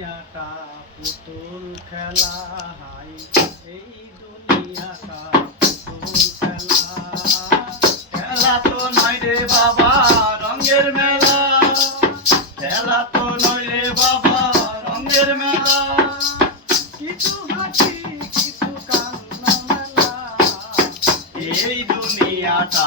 দুনিয়াটা পুতুল খেলা হাই এই দুনিয়াটা পুতুল খেলা। খেলা তো নয় রে বাবা, রঙের মেলা। খেলা তো নয় রে বাবা, রঙের মেলা। কিছু হাসি, কিছু কান্না মেলা। এই দুনিয়াটা